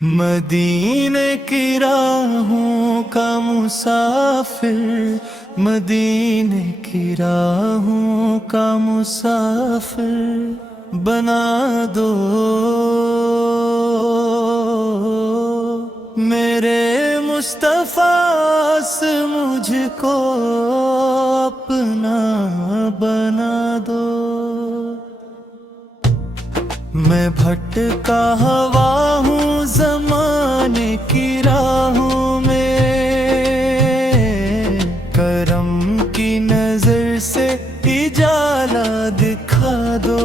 मदीने की राहों का मुसाफिर, मदीने की राहों का मुसाफिर बना दो मेरे मुस्तफा से, मुझको अपना बना दो। मैं भटका हवा हूँ ज़माने की राहों में, करम की नज़र से इजाला दिखा दो।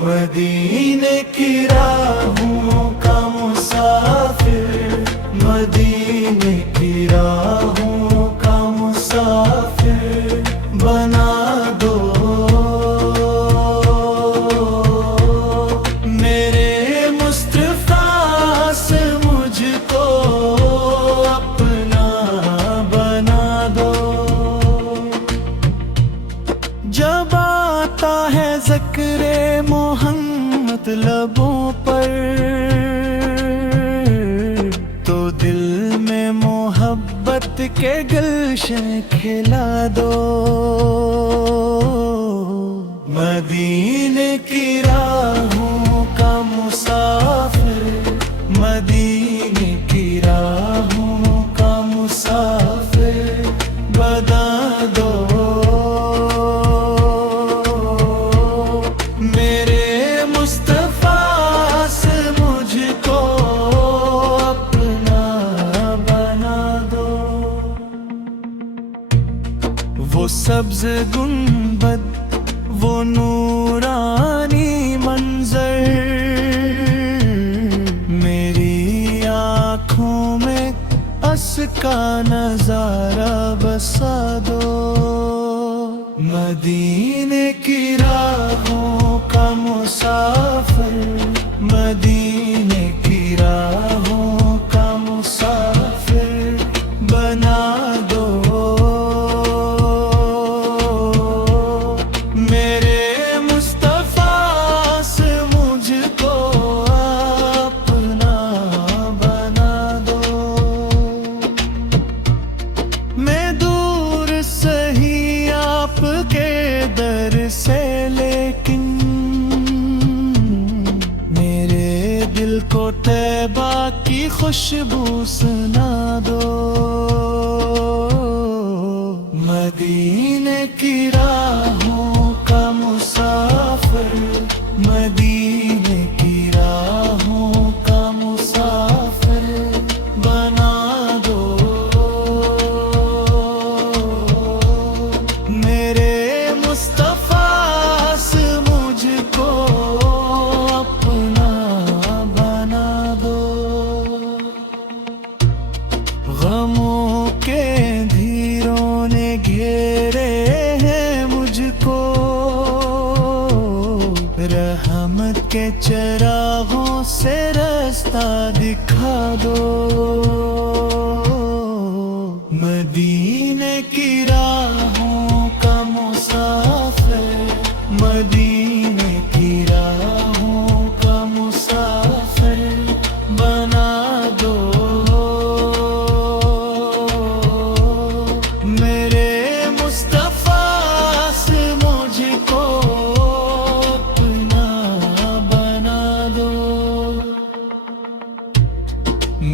मदीने की राहों का मुसाफिर, मदीने की राहों का मुसाफिर बना दो ज़िक्रे मोहम्मद लबों पर, तो दिल में मोहब्बत के गुलशन खिला दो। मदीने की राहों का मुसाफिर, मदीने की राहों का मुसाफिर बना दो। वो सब्ज गुंबद, वो नूरानी मंजर, मेरी आँखों में अस का नजारा बसा दो। मदीने की राहों का मुसाफिर, मदीने की राहों का मुसाफिर बना दो। से लेकिन मेरे दिल को तैबा की खुशबू सुना दो। मदीने की राहों का मुसाफिर, मदीने की राहों का मुसाफिर बना दो। मेरे मुस्तफा गमों के धीरों ने घेरे हैं मुझको, रहमत के चरागों से रास्ता दिखा दो। मदीने की राहों का मुसाफिर, मदीने की राहों का मुसाफिर बना दो।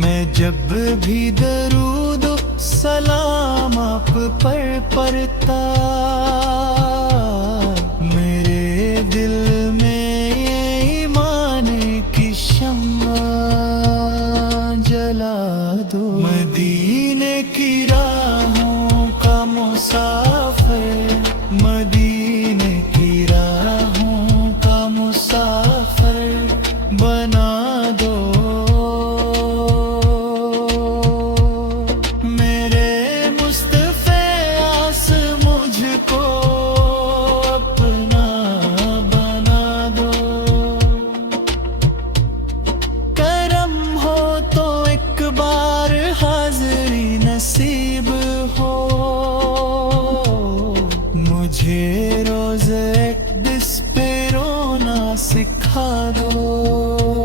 मैं जब भी दरूद सलाम आप पर पढ़ता, मेरे दिल में ये ईमान की शम्मा जला दो। मदीने की राहों का मुसाफिर, मदीने की राहों का मुसाफिर बना दो। नसीब हो मुझे रोज़ एक दिस पे रोना सिखा दो।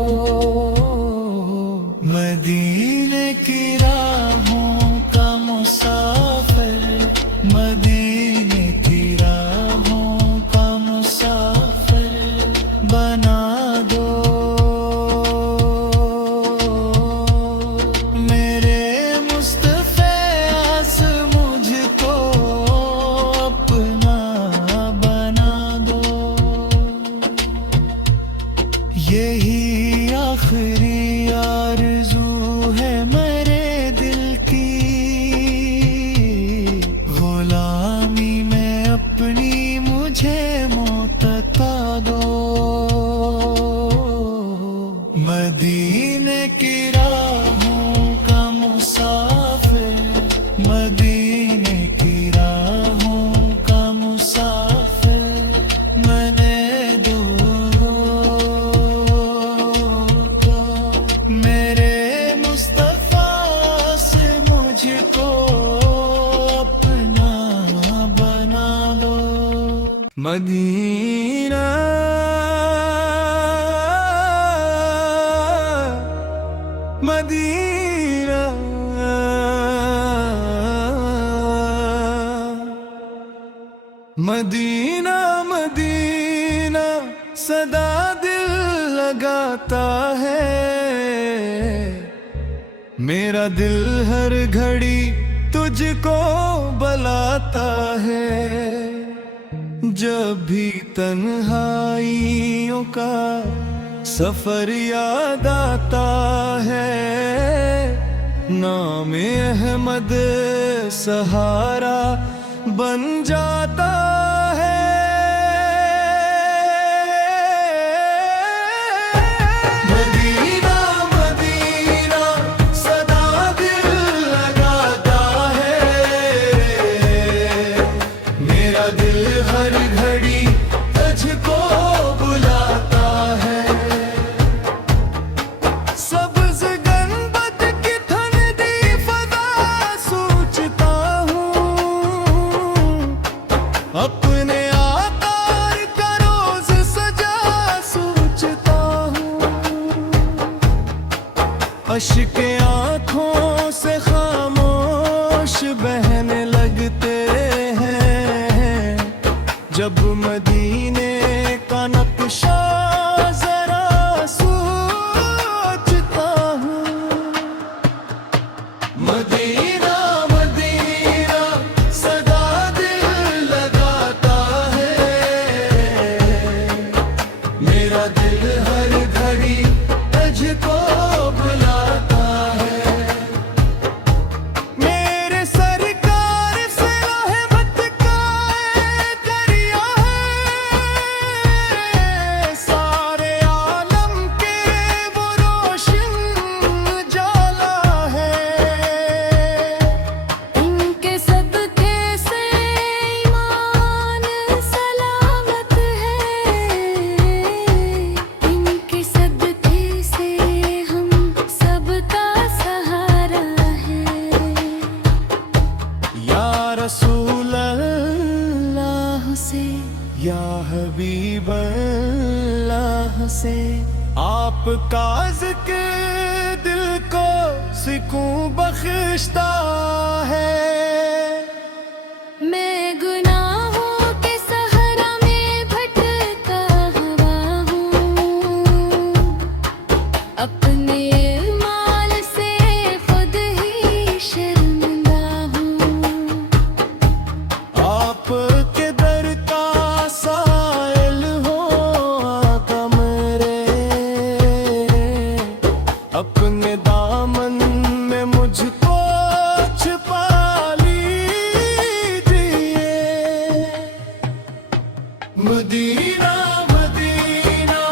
यही आखिरी आरज़ू है मेरे दिल की, गुलामी में अपनी मुझे मौत अता दो। मदीने की राहों का मुसाफिर, मदीने की राहों का मुसाफिर, मैंने दूरों को मेरे मुस्तफा से मुझको अपना बना दो। मदीना मदीना मदीना मदीना सदा दिल लगाता है, मेरा दिल हर घड़ी तुझको बुलाता है। जब भी तन्हाइयों का सफर याद आता है, नाम अहमद सहारा बन जाता है। मदीना मदीना सदा दिल लगाता है, मेरा दिल हर घड़ी तुझको बुलाता है। सब्ज़ गनबद की ठंडी फज़ा सोचता हूँ, अपने आकार का रोज़ सजा सोचता हूँ। अश्के आँखों से खामोश बहने लगते हैं, जब मदीने का नक्शा जरा सोचता हूँ। मदीना मदीना सदा दिल लगाता है, मेरा दिल हर घड़ी तुझको बुलाता है। मेरे सरकार से रहमत का एक दरिया है, सारे आलम के वो रोशन जाला है। इनके सदके से ईमान सलामत है, इनके सदके से हम सबका सहारा है। या रसूल अल्लाह से, या हबीब अल्लाह से, आपका ज़िक्र दिल को सुकून बख्शता है। मैं गुनाहों के सहरा में भटका हुआ हूँ, अपने माल से खुद ही शर्मिंदा हूँ। आपके दर का साइल हो आका मेरे, अपने दामन में मुझको छिपा लीजिए। मदीना मदीना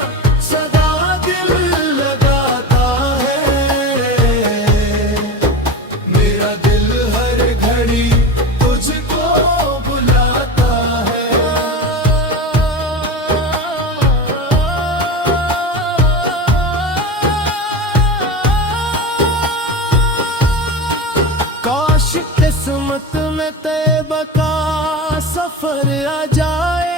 सदा दिल लगाता है, मेरा दिल हर घड़ी तुझको बुलाता है। काश किस्मत में तैबा का सफर आ जाए,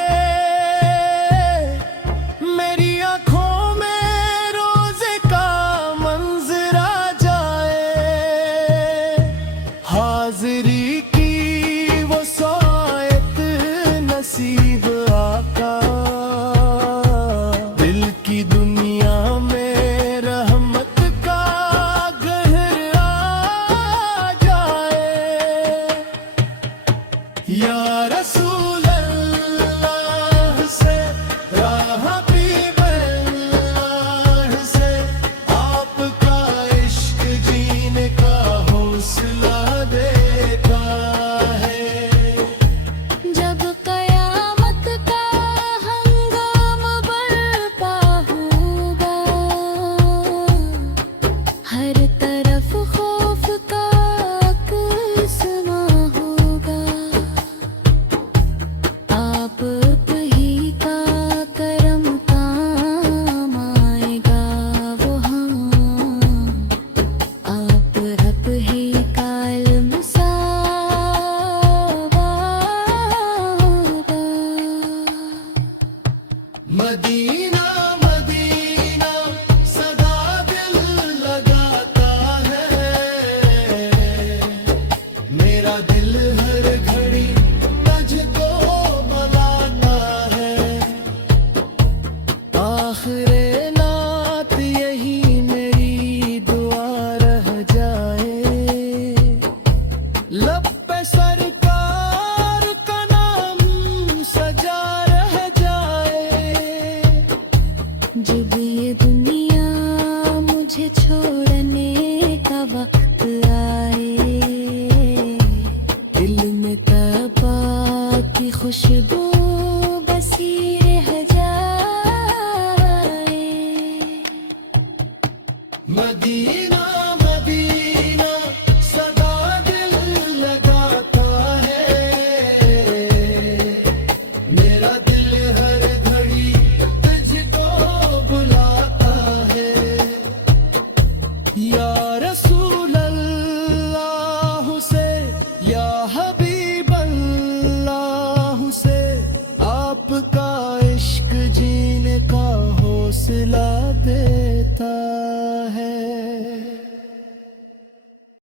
मेरी आंखों में रोज़े का मंजर आ जाए। हाजिरी की वो सायत नसीब आका, दिल की दुनिया में रहमत का गहर आ जाए। या रसूल अल्लाह तुझे छोड़ने का वक्त आए, दिल में तबा की खुशबू बसी रह जाए। मदीना मदीना सदा दिल लगाता है, मेरा दिल हर घड़ी तुझको बुलाता है। या